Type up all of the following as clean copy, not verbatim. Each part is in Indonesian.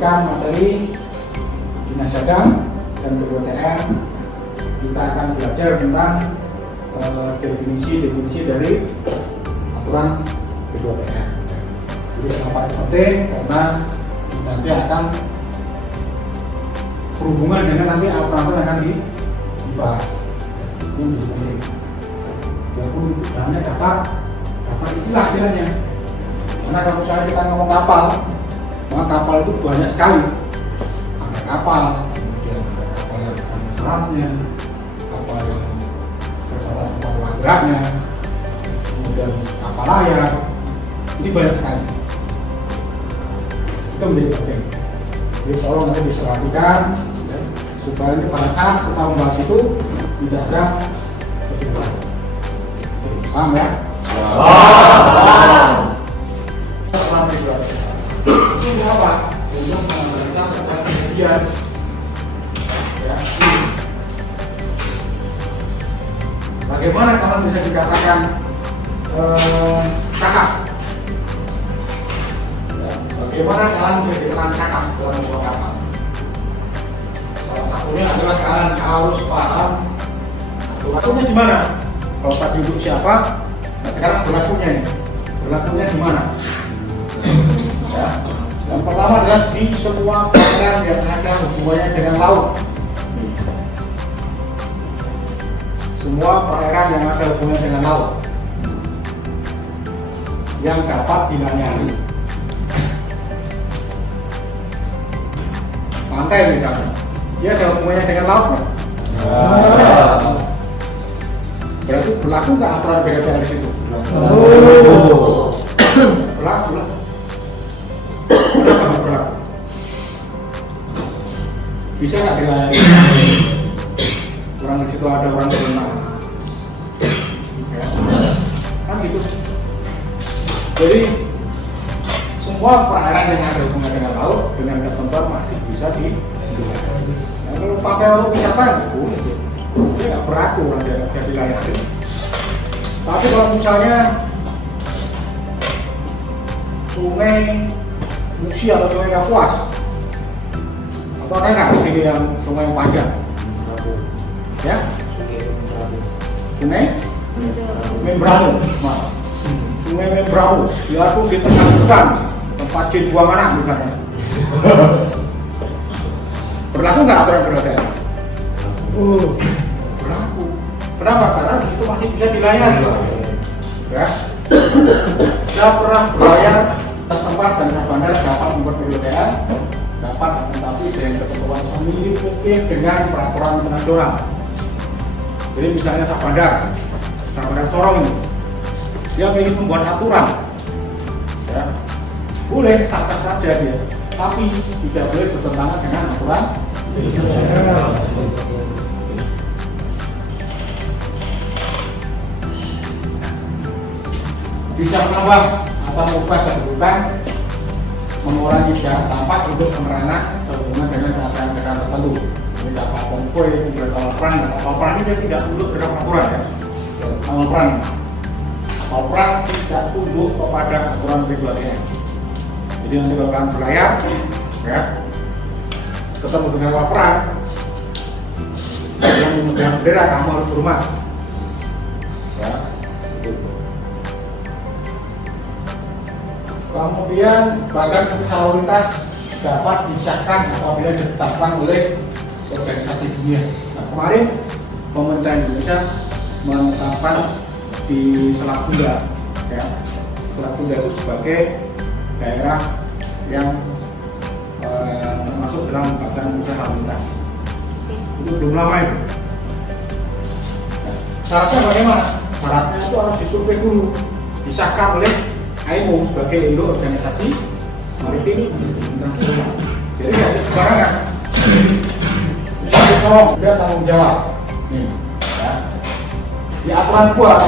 melanjutkan materi Dinas Dagang dan BPOTN. Kita akan belajar tentang definisi dari aturan BPOTN. Jadi kenapa itu penting? Karena nanti akan berhubungan dengan nanti aturan yang akan dibahas. Ini penting. Walaupun itu hanya dapat istilah istilahnya. Karena kalau misalnya kita ngomong kapal, maka kapal itu banyak sekali. Ada kapal, kemudian ada kapal yang bukan syaratnya, kapal yang terbatas kemampuan geraknya, kemudian kapal layar. Ini banyak sekali. Itu menjadi penting. Jadi tolong nanti diserahkan ya, supaya pada saat kita membahas itu tidak ada kesulitan. Paham ya? Itu apa? Untuk menganalisa sebuah kejadian. Ya. Bagaimana kalau bisa dikatakan cakap? Ya. Bagaimana kalian bisa dikatakan cakap dalam sebuah kapal? Salah satunya adalah kalian harus paham aturannya di mana. Kalau tadi untuk siapa? Nah sekarang berlakunya di mana? Ya. Yang pertama adalah di semua perairan yang ada hubungannya dengan laut. Semua perairan yang ada hubungannya dengan laut yang dapat dilayani. Pantai misalnya, dia ada hubungannya dengan laut nggak? Berarti berlaku nggak aturan BPOTN di situ? Berlaku lah. Kenapa nggak berlaku? Bisa nggak dilayani? Orang di situ ada orang berenang, ya. Kan gitu. Jadi semua perairan yang ada hubungan dengan laut dengan ketentuan masih bisa dilayani. Nah, kalau pakai untuk wisata nggak boleh. Dia nggak berlaku ada dilayani. Tapi kalau misalnya sungai Musi atau sungai Kapuas, atau ada nggak di sini yang sungai yang panjang? Ya? Sungai Membramo. Sungai Membramo, dia tuh di tengah hutan, tempat jin buang anak misalnya. Berlaku nggak aturan BPOTN? Berlaku. Kenapa? Karena itu masih bisa dilayani. Ya. Saya pernah berlayar ke tempat dan bandar dapat membuat BPOTN, dapat tetapi dengan ketentuan mengikuti dengan peraturan internasional. Jadi misalnya Sabandar Sorong ini, dia ingin membuat aturan, ya, boleh sah-sah saja dia, tapi tidak boleh bertentangan dengan aturan. Bisa menambah atau mengubah kedudukan, mengurangi jarak tampak untuk penerangan sehubungan dengan keadaan tertentu. Ini kapal konvoy, kemudian kapal perang. Kapal perang ini dia tidak tunduk terhadap aturan ya. Kapal perang tidak tunduk kepada aturan BPOTN. Jadi nanti kalau kalian berlayar, ya, ketemu dengan kapal perang yang memegang bendera, kamu harus hormat. Ya. Kemudian bahkan lalu lintas dapat disahkan apabila ditetapkan oleh organisasi dunia. Nah, kemarin pemerintah Indonesia menetapkan di Selat Sunda, ya, Selat Sunda itu sebagai daerah yang termasuk dalam badan usaha lalu lintas. Itu belum lama itu. Nah, syaratnya bagaimana? Syaratnya itu harus disurvei dulu, disahkan oleh IMO sebagai induk organisasi maritim internasional. Jadi tidak sembarangan. Misalnya tolong dia tanggung jawab. Nih, ya. Di aturan gua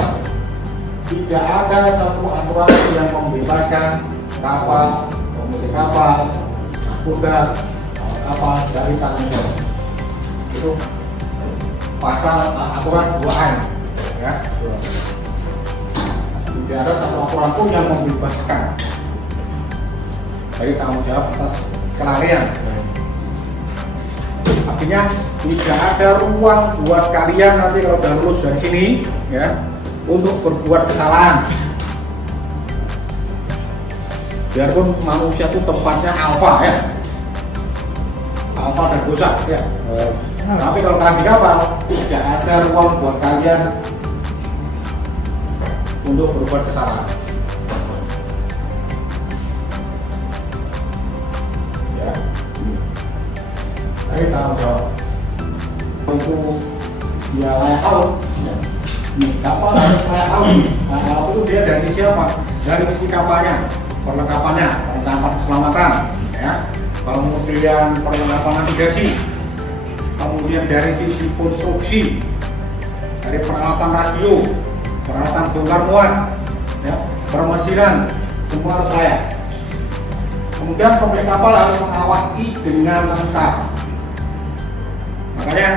tidak ada satu aturan yang membebaskan kapal, pemilik kapal, nakoda, kapal dari tanggung jawab. Itu pasal aturan 2A, ya. Tidak ada satu aturan pun yang membebaskan dari tanggung jawab atas kelalaian. Artinya tidak ada ruang buat kalian nanti kalau udah lulus dari sini ya untuk berbuat kesalahan. Biarpun manusia itu tempatnya alfa ya, alfa dan dosa ya. Tapi kalau kalian di kapal tidak ada ruang buat kalian untuk berbuat kesalahan. Ya. Tapi tanggung jawab itu dia layak tahu. Kapal harus layak tahu. Nah, itu dia dari siapa? Dari isi kapalnya, perlengkapannya, perlengkapan keselamatan, ya. Kemudian perlengkapan navigasi, kemudian dari sisi konstruksi, dari peralatan radio, peralatan bongkar muat, ya, permesinan, semua harus layak. Kemudian pemilik kapal harus mengawaki dengan lengkap. Makanya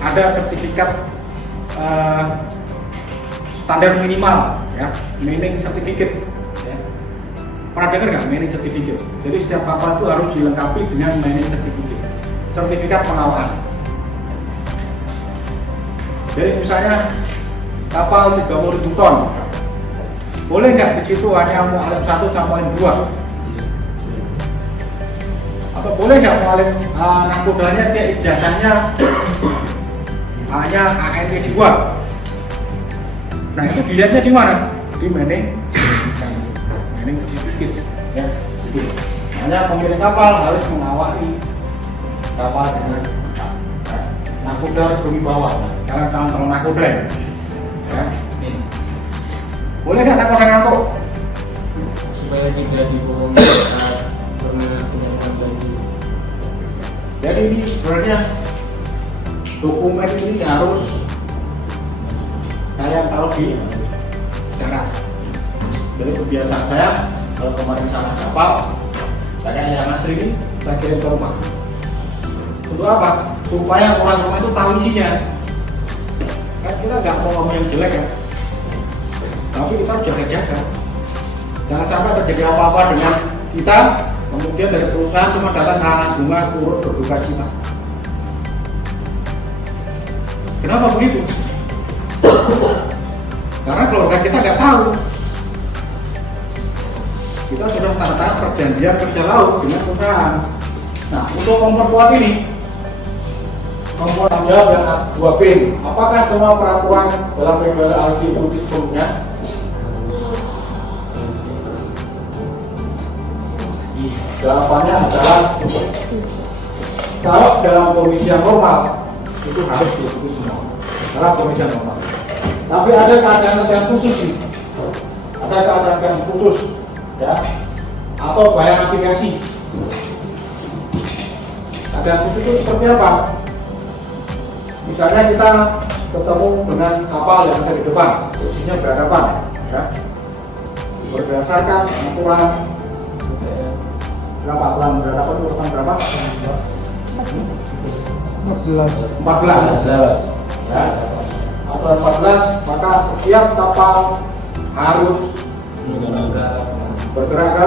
ada sertifikat standar minimal, ya, manning certificate. Ya. Pernah dengar nggak manning certificate? Jadi setiap kapal itu harus dilengkapi dengan manning certificate, sertifikat pengawalan. Jadi misalnya kapal 30.000 ton, boleh nggak di situ hanya mualim 1 sama mualim 2? Atau boleh nggak mualim nakodanya dia ijazahnya hanya ANT 2? Nah itu dilihatnya di mana? Di manning certificate, ya. Hanya pemilik kapal harus mengawali kapal dengan nakoda berwibawa. Kalian calon nakoda ya. Boleh nggak nakoda ngantuk? Supaya tidak dibohongi saat pernah punya janji. Jadi ini sebenarnya dokumen ini harus kalian taruh di darat. Jadi kebiasaan saya kalau kemarin salah kapal, saya yang asli ini saya kirim ke rumah. Untuk apa? Supaya orang rumah itu tahu isinya. Kan kita nggak mau ngomong yang jelek ya, tapi kita harus jaga-jaga. Jangan sampai terjadi apa-apa dengan kita, kemudian dari perusahaan cuma datang kalangan bunga turut berduka cita. Kenapa begitu? Karena keluarga kita nggak tahu. Kita sudah tanda tangan perjanjian kerja laut dengan perusahaan. Nah, untuk memperkuat ini, nomor tanggal dan 2B, apakah semua peraturan dalam PBLRG itu sebelumnya? Jawabannya adalah kalau dalam kondisi yang normal itu harus diikuti semua dalam kondisi yang normal. Tapi ada keadaan-keadaan khusus sih, ada keadaan-keadaan khusus, ya, atau bahaya navigasi. Keadaan khusus itu seperti apa? Misalnya kita ketemu dengan kapal yang ada di depan, posisinya berhadapan, ya. Berdasarkan aturan berapa aturan berhadapan itu berapa? 14. Ya. Aturan 14, maka setiap kapal harus bergerak ke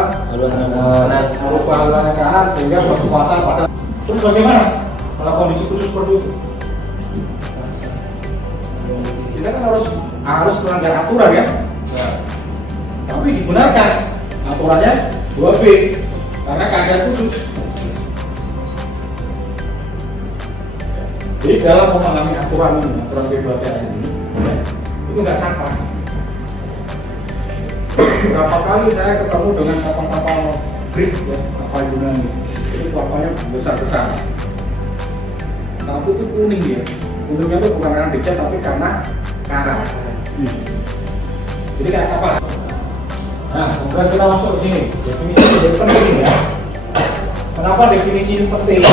haluan kanan sehingga berkekuatan pada. Terus bagaimana kalau kondisi khusus seperti itu? Kita kan harus melanggar aturan ya. Tapi dibenarkan aturannya 2B karena keadaan khusus. Jadi dalam memahami aturan ini, aturan PBLTN ini, ya, itu nggak salah. Berapa kali saya ketemu dengan kapal-kapal Greek, ya, kapal Yunani, itu kapalnya besar-besar. Tapi itu kuning ya, kuningnya itu bukan karena dicat tapi karena karat. Jadi kayak kapal. Nah, kemudian kita masuk ke sini. Definisi ini penting ya. Kenapa definisi ini penting?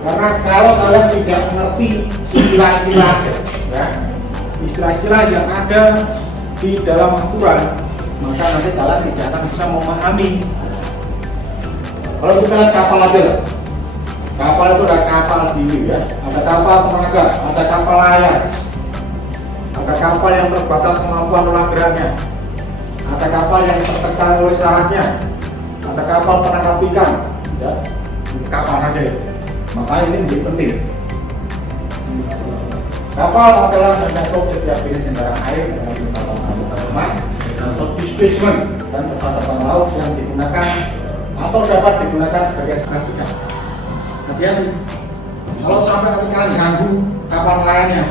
Karena kalau kalian tidak mengerti istilah-istilah, ya, istilah-istilah yang ada di dalam aturan, maka nanti kalian tidak akan bisa memahami. Kalau kita lihat kapal aja, kapal itu ada kapal tinggi ya, ada kapal tenaga, ada kapal layar, ada kapal yang terbatas kemampuan olah geraknya, ada kapal yang tertekan oleh syaratnya, ada kapal penangkap ikan, ya, kapal saja itu. Makanya ini menjadi penting. Kapal adalah mencakup setiap jenis kendaraan air dengan kapal teman atau displacement dan persyaratan laut yang digunakan atau dapat digunakan sebagai strategi. Hati-hati, kalau sampai nanti kalian ganggu kapal nelayannya,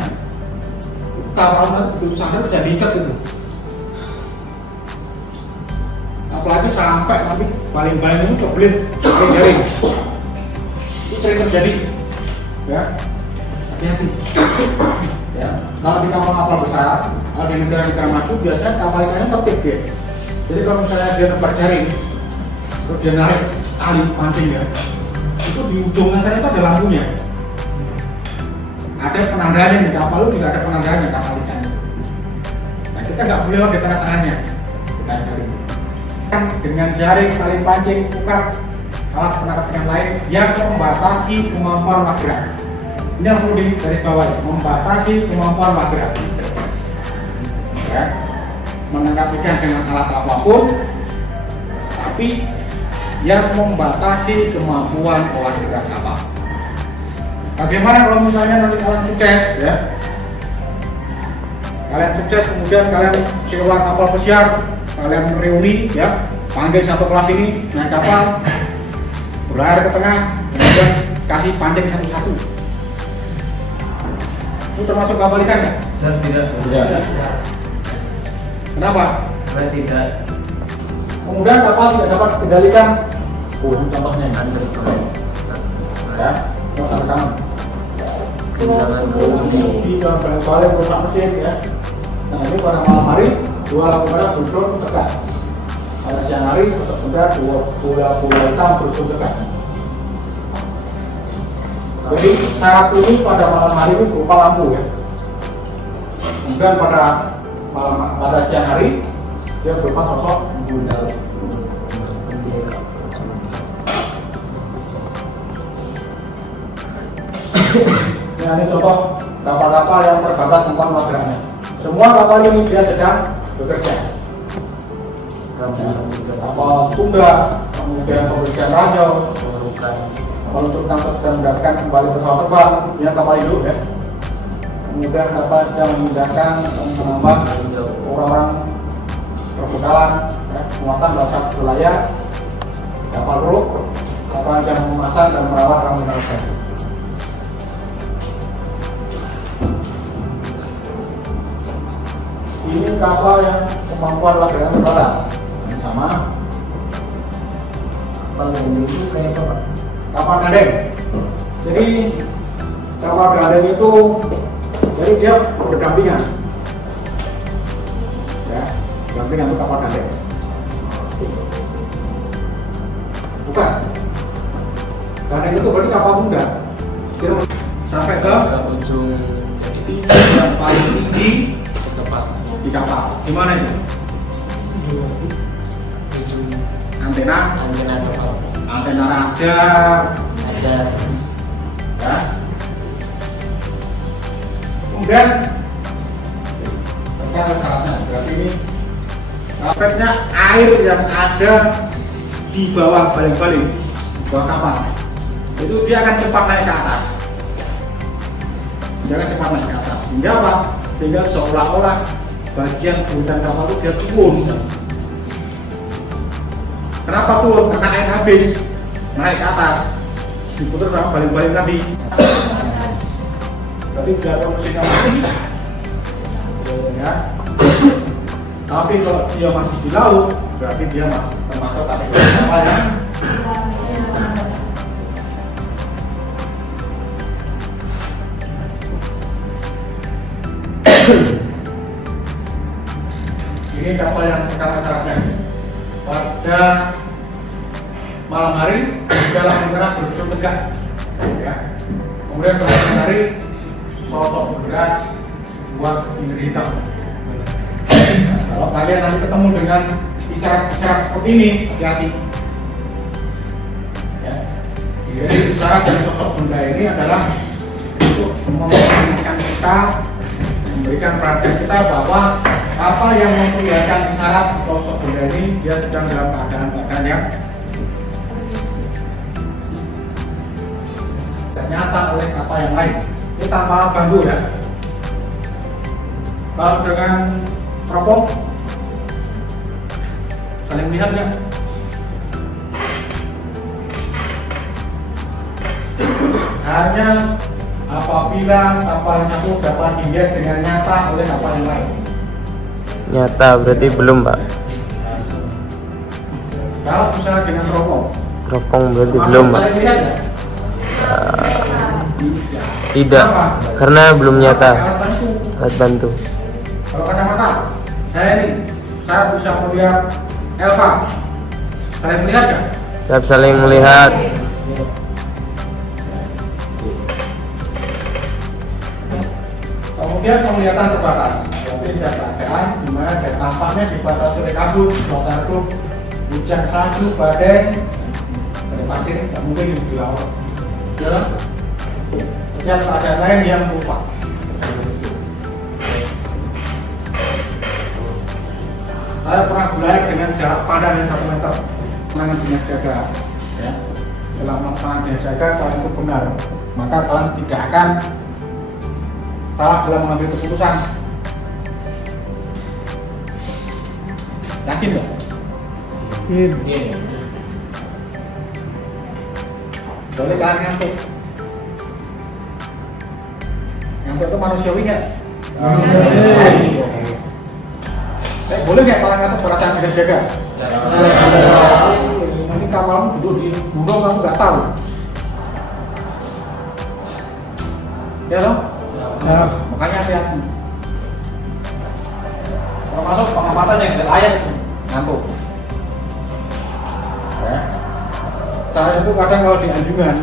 kapalnya itu sadar bisa diikat itu. Apalagi sampai nanti baling-baling itu kebelit jaring, itu sering terjadi, ya. Hati-hati. Ya, kalau di kapal-kapal besar, kalau di negara-negara maju biasanya kapal ikannya tertib ya. Jadi kalau misalnya dia nebar jaring, terus dia narik tali pancing ya, itu di ujungnya saya itu ada lampunya. Ada penandanya di kapal itu juga ada penandanya kapal ikan. Nah kita nggak boleh lewat di tengah-tengahnya. Kita jaring. Kan dengan jaring, tali pancing, pukat, alat penangkap ikan lain yang membatasi kemampuan magerak. Ini yang perlu digarisbawahi, membatasi kemampuan magerak. Ya, menangkap ikan dengan alat apapun, tapi yang membatasi kemampuan olah gerak kapal. Bagaimana kalau misalnya nanti kalian sukses, ya? Kalian sukses, kemudian kalian sewa kapal pesiar, kalian reuni, ya, panggil satu kelas ini naik kapal, berlayar ke tengah, kemudian kasih pancing satu-satu. Itu termasuk kapal ikan nggak? Saya tidak. Kenapa? Saya tidak. Kemudian kapal tidak dapat dikendalikan. Oh, ini contohnya yang ada ya, terus ada kamu. Di balik rusak mesin ya. Nah ini pada malam hari dua lampu merah berunsur tegak. Pada siang hari sudah dua bola hitam berunsur tegak. Jadi syarat ini pada malam hari itu berupa lampu ya. Kemudian pada siang hari dia berupa sosok bundar. Nah ini contoh kapal-kapal yang terbatas tempat mageraknya. Semua kapal ini dia sedang bekerja. Kapal tunda, kemudian pembersihan ranjau, kapal untuk nafas dan mendapatkan kembali pesawat terbang, ya kapal hidup ya. Kemudian kapal yang memudahkan menambah orang-orang perbekalan, ya, muatan bahasa berlayar, kapal ruk, kapal yang memasang dan merawat rambut nafas. Ini kapal yang kemampuan layangan terbatas, sama. Kapal gandeng itu kayak apa? Kapal gandeng. Jadi kapal gandeng itu, jadi dia berdampingan. Ya, berdampingan untuk kapal gandeng. Bukan. Gandeng itu berarti kapal tunda. Sampai ke ujung titik yang paling tinggi di kapal. Di mana itu? ujung Antena kapal. Antena radar. Ya. Kemudian terkait syaratnya, berarti ini aspeknya air yang ada di bawah baling-baling, di bawah kapal, itu dia akan cepat naik ke atas. Dia akan cepat naik ke atas. Sehingga apa? Sehingga seolah-olah bagian burutan kapal itu dia turun. Kenapa turun? Karena air habis, naik ke atas, diputar sama baling-baling tadi. Berarti jarum mesinnya mati, ya. Tapi kalau dia masih di laut, berarti dia masih termasuk kategori kapal yang ini kapal yang pertama syaratnya. Pada malam hari dalam bergerak berunsur tegak, ya. Kemudian pada siang hari sosok bergerak buat sendiri hitam. Kalau kalian nanti ketemu dengan isyarat-isyarat seperti ini, hati-hati. Ya. Jadi isyarat dari sosok benda ini adalah untuk mengingatkan kita, memberikan perhatian kita bahwa apa yang memperlihatkan isyarat sosok benda ini dia sedang dalam keadaan yang kapal yang lain. Ini tanpa bambu ya. Kalau dengan teropong, saling melihat ya. Hanya apabila kapal satu dapat dilihat dengan nyata oleh kapal yang lain. Nyata berarti belum, Pak. Kalau misalnya dengan teropong, Teropong berarti masuk belum, Pak. saling melihat ya? Tidak, Kenapa? karena belum nyata. Alat bantu. Alat bantu. Kalau kacamata, saya bisa melihat Elva. Kalian melihat nggak? Siap saling melihat. Kemudian penglihatan terbatas. Berarti tidak keadaan di mana tampaknya dibatasi oleh kabut, suasana grup, hujan, salju, badai, dari pasir, tidak mungkin di laut. Ya, setiap keadaan lain yang lupa. Saya pernah belajar dengan jarak pandang yang 1 meter, tangan dengan jaga. Ya. Dalam melaksanakan dengan jaga, kalau itu benar, maka kalian tidak akan salah dalam mengambil keputusan. Yakin nggak? Iya. Boleh kalian ngantuk. Ngantuk itu manusiawi nggak? Boleh nggak kalian ngantuk perasaan tidak jaga? Ini kapalmu duduk di gunung kamu nggak tahu. Ya toh? Nah, makanya hati-hati. Termasuk pengamatan yang tidak layak ngantuk. Ya. Saya itu kadang kalau di anjungan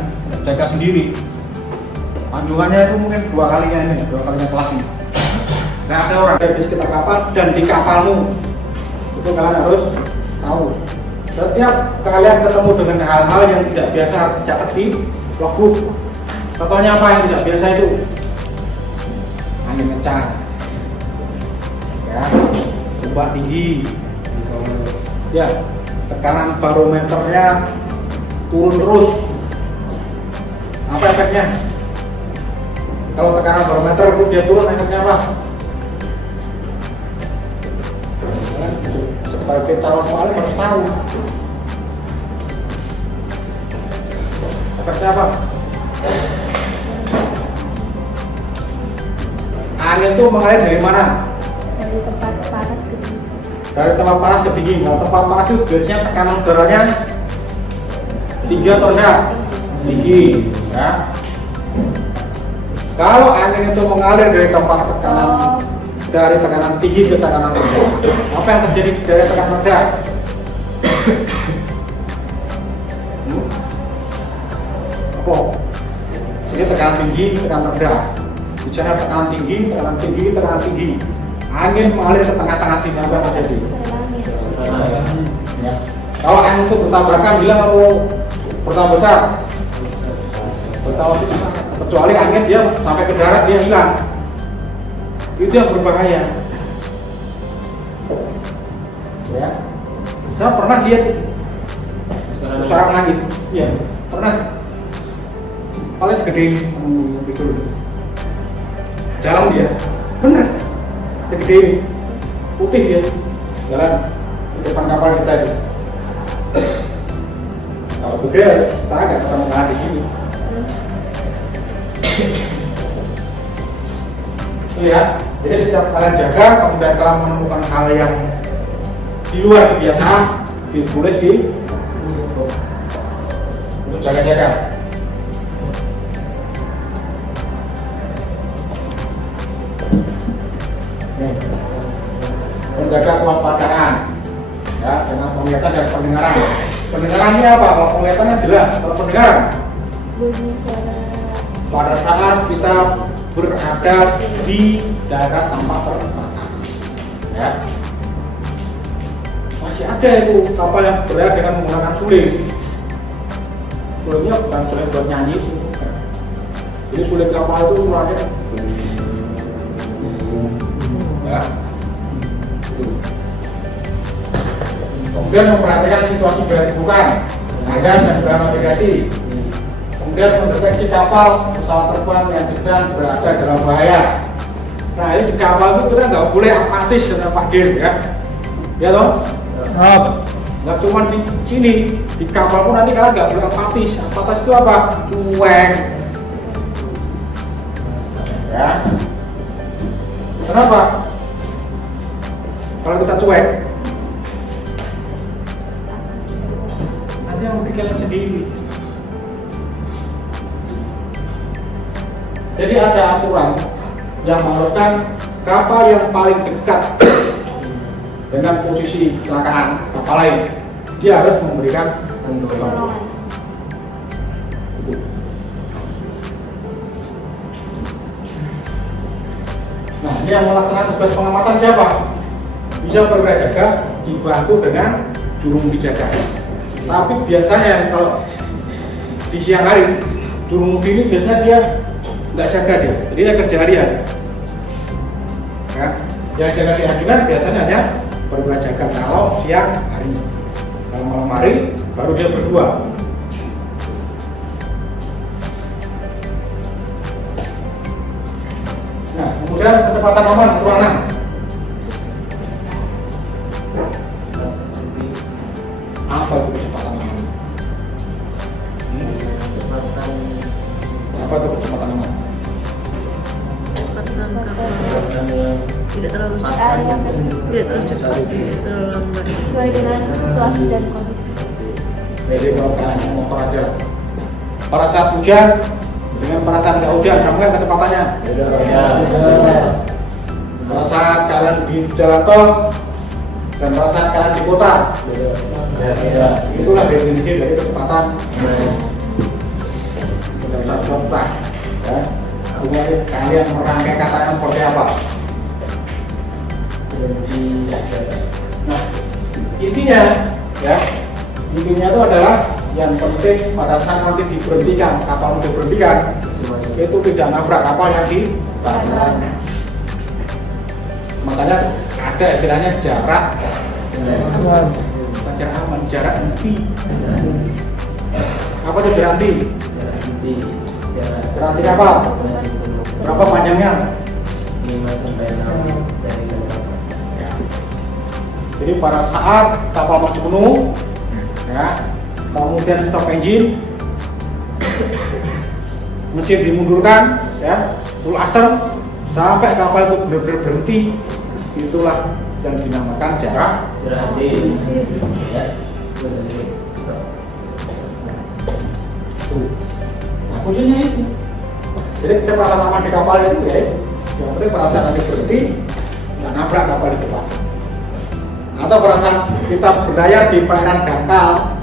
jaga sendiri. Anjungannya itu mungkin 2 kalinya ini, 2 kalinya kelas ini. Nggak ada orang di sekitar kapal dan di kapalmu. Itu kalian harus tahu. Setiap kalian ketemu dengan hal-hal yang tidak biasa dicatat di logbook. Contohnya apa yang tidak biasa itu? Angin kencang, ya, ombak tinggi, ya, tekanan barometernya turun terus. Apa efeknya? Kalau tekanan barometer itu dia turun, efeknya apa? Sebagai calon wali harus tahu. Efeknya apa? Angin itu mengalir dari mana? Dari tempat panas ke dingin. Dari tempat panas ke dingin. Nah, tempat panas itu biasanya tekanan udaranya tinggi atau rendah? Tinggi, ya. Kalau angin itu mengalir dari tempat tekanan tinggi ke tekanan rendah, apa yang terjadi dari tekanan rendah? Apa? Ini tekanan tinggi, tekanan rendah. Bicara tekanan tinggi, tekanan tinggi, tekanan tinggi. Angin mengalir ke tengah-tengah sini, apa yang terjadi? Ya. Kalau angin itu bertabrakan, bilang apa bertambah besar? Bertambah besar. Kecuali angin dia sampai ke darat dia hilang. Itu yang berbahaya. Ya. Saya pernah lihat pusaran angin. Iya, pernah. Paling segede itu. Jalan dia, benar, segede ini, putih dia, jalan di depan kapal kita itu. Kalau gede, saya nggak ketemu di sini. Ya, jadi setiap kalian jaga, kemudian kalian menemukan hal yang di luar kebiasaan, boleh untuk jaga-jaga. Menjaga kewaspadaan, ya, dengan penglihatan dan pendengaran. Pendengarannya apa? Kalau penglihatannya jelas, kalau pendengaran Bunyi suara. pada saat kita berada di daerah tempat terbatas, ya, masih ada itu kapal yang berada dengan menggunakan suling. Sulingnya bukan suling buat nyanyi, jadi suling kapal itu ukurannya, ya. Kemudian memperhatikan situasi berbukan, ada dan navigasi. kemudian mendeteksi kapal pesawat terbang yang sedang berada dalam bahaya. Nah ini di kapal itu kita nggak boleh apatis kata Pak Dir ya, ya toh? Nggak cuma di sini, di kapal pun nanti kalian nggak boleh apatis. Apatis itu apa? Cuek. Ya. Kenapa? Kalau kita cuek, nanti yang mungkin kalian sendiri. Jadi ada aturan yang mengharuskan kapal yang paling dekat dengan posisi kecelakaan kapal lain, dia harus memberikan Pertolongan. Nah, ini yang melaksanakan tugas pengamatan siapa? Bisa berjaga dibantu dengan jurung dijaga. Tapi biasanya kalau di siang hari jurung ini biasanya dia nggak jaga dia, jadi dia kerja harian. Ya, yang jaga di harian biasanya hanya berjaga kalau siang hari. Kalau malam hari baru dia berdua. Nah, kemudian kecepatan aman aturan 6. Apa itu kecepatan aman? Apa itu kecepatan aman? Tidak terlalu cepat, Area tidak terlalu cepat, tidak terlalu lambat. sesuai dengan situasi dan kondisi. Jadi kalau kalian motor aja pada saat hujan dengan pada saat nggak hujan, sama kan kecepatannya? Beda. Pada saat kalian di jalan tol dan pada saat kalian di kota, beda. Itulah definisi dari kecepatan. Sudah usah coba, ya. Kemudian kalian merangkai katanya seperti apa? Nah, intinya, ya, intinya itu adalah yang penting pada saat nanti diberhentikan, kapal diberhentikan, itu tidak nabrak kapal yang di sana. Makanya ada istilahnya jarak aman, jarak henti. Apa itu jarak henti? Jarak henti kapal. Berapa panjangnya? 5 sampai 6 dari Ya. Jadi pada saat kapal masih penuh, ya, kemudian stop engine, mesin dimundurkan, ya, full asar sampai kapal itu benar-benar berhenti, itulah yang dinamakan jarak. Nah, kuncinya itu. Jadi kecepatan aman di kapal itu ya, yang penting pada saat nanti berhenti, nggak nabrak kapal di depan. Atau pada saat kita berlayar di perairan dangkal,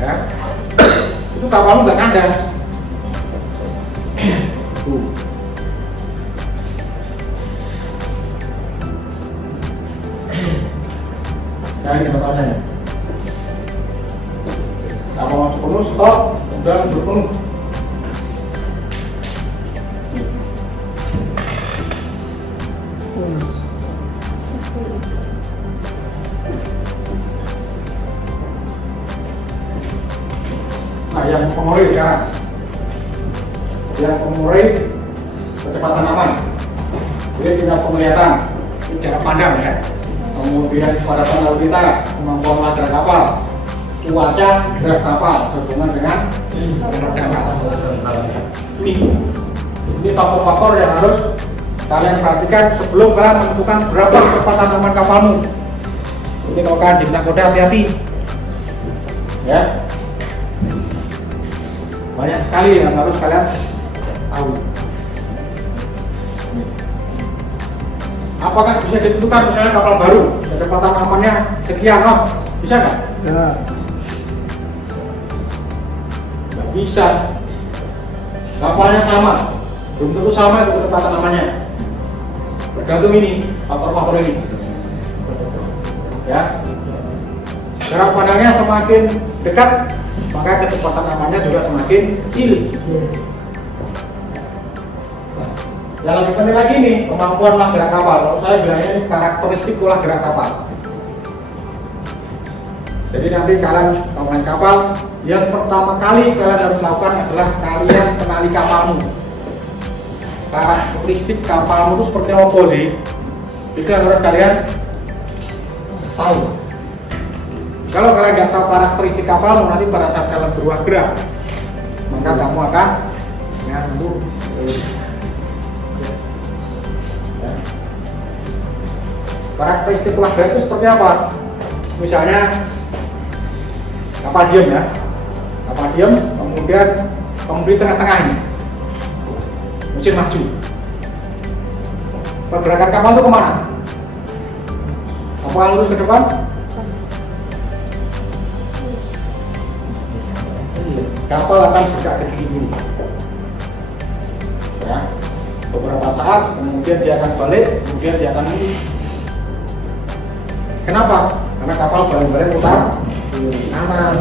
ya, itu kapal nggak kandas. Nah ini masalahnya. Kapal masuk penuh, stop, udah berpenuh. Nah, yang pengurai sekarang, yang pengurai kecepatan aman, jadi tingkat penglihatan, jarak pandang ya, kemudian kepadatan lalu lintas, kemampuan gerak kapal, cuaca, gerak kapal, sehubungan dengan gerak kapal. Ini faktor-faktor yang harus kalian perhatikan sebelum kalian menentukan berapa kecepatan aman kapalmu. Jadi kalau kalian di nakoda hati-hati, ya. Banyak sekali yang harus kalian tahu. Apakah bisa ditentukan misalnya kapal baru kecepatan amannya sekian, oh, bisa nggak? Ya. Nggak bisa. Kapalnya sama, belum tentu sama itu kecepatan amannya. Tergantung ini faktor-faktor ini. Ya. Jarak pandangnya semakin dekat, maka kecepatan amannya juga semakin kecil. Nah, yang lebih penting lagi nih, kemampuan olah gerak kapal. Kalau saya bilangnya ini karakteristik olah gerak kapal. Jadi nanti kalian main kapal, Yang pertama kali kalian harus lakukan adalah kalian kenali kapalmu. Karakteristik kapalmu itu seperti apa sih? Itu yang harus kalian tahu. Kalau kalian nggak tahu karakteristik kapalmu, nanti pada saat kalian berubah gerak, maka kamu akan nganggur. Ya. Karakteristik ulah gerak itu seperti apa? Misalnya kapal diam ya, kapal diam, kemudian di tengah-tengah ini mesin maju. Pergerakan kapal itu kemana? Kapal lurus ke depan? Kapal akan bergerak ke kiri dulu. Ya, beberapa saat, kemudian dia akan balik, kemudian dia akan mundur. Kenapa? Karena kapal balik-balik putar kanan.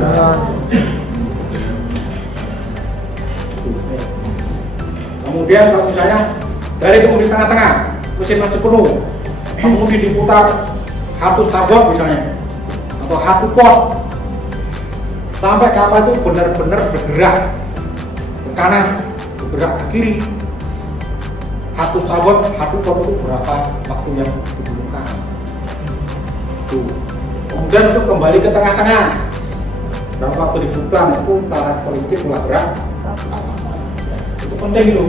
Kemudian kalau misalnya dari kemudi tengah-tengah, mesin maju penuh, kemudian diputar satu tabok misalnya, atau satu pot, sampai kapal itu benar-benar bergerak ke kanan, bergerak ke kiri. Satu tabok, satu pot itu berapa waktu yang dibutuhkan? Tuh. Kemudian untuk kembali ke tengah-tengah, berapa waktu dibutuhkan? Itu karakteristik ulah gerak. Itu penting itu.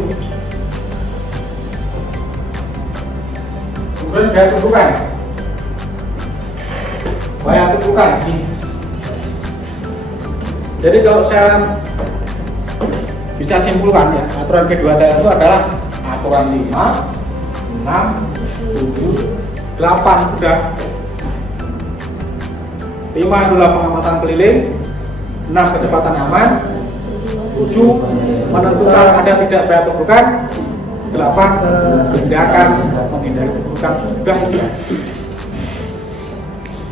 Kemudian daya tumpukan. Daya tumpukan. Jadi kalau saya bisa simpulkan ya, aturan kedua tadi itu adalah aturan 5, 6, 7, 8 udah. 5 adalah pengamatan keliling, 6 kecepatan aman, 7 menentukan ada tidak daya tumpukan, 8 tindakan menghindari tumpukan. Sudah itu.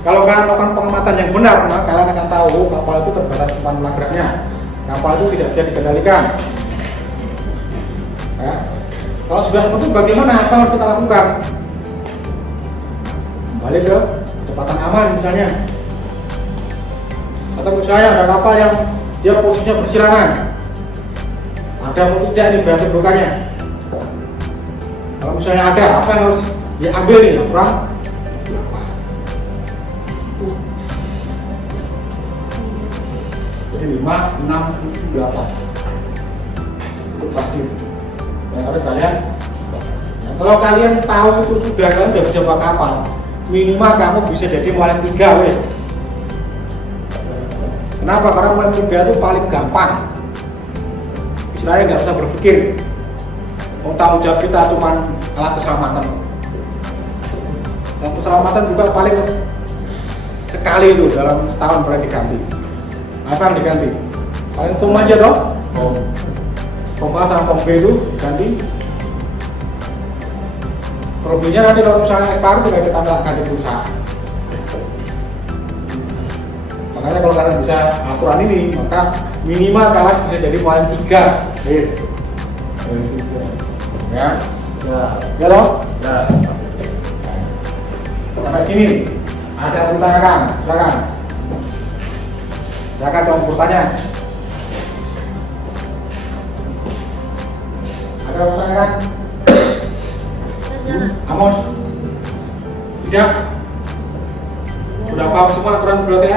Kalau kalian melakukan pengamatan yang benar, maka kalian akan tahu kapal itu terbatas tempat geraknya. Kapal itu tidak bisa dikendalikan. Ya. Kalau sudah seperti itu, bagaimana? Apa yang harus kita lakukan? Kembali ke kecepatan aman misalnya. Atau misalnya ada kapal yang dia posisinya bersilangan, ada atau tidak nih daya tumpukannya. Kalau misalnya ada, apa yang harus diambil nih? Aturan 8. Jadi 5, 6, 7, 8 itu pasti yang harus kalian. Nah, kalau kalian tahu itu sudah, kalian sudah bisa bawa kapal, minimal kamu bisa jadi mulai 3 weh. Kenapa? Karena mulai 3 itu paling gampang. Istilahnya nggak usah berpikir. Tanggung jawab kita cuma alat keselamatan. Dan keselamatan juga paling sekali itu dalam setahun pernah diganti. Apa yang diganti? Paling pom aja dong. Pom A sama pom B itu diganti. Selebihnya nanti kalau misalnya expired juga kita ganti perusahaan. Makanya kalau kalian bisa aturan ini, maka minimal kalian bisa jadi paling 3. Ya, ya loh. Ya. Sampai sini ada pertanyaan, silakan. Silakan dong bertanya. Ada pertanyaan? Amos, tidak? Sudah paham semua aturan berlatih?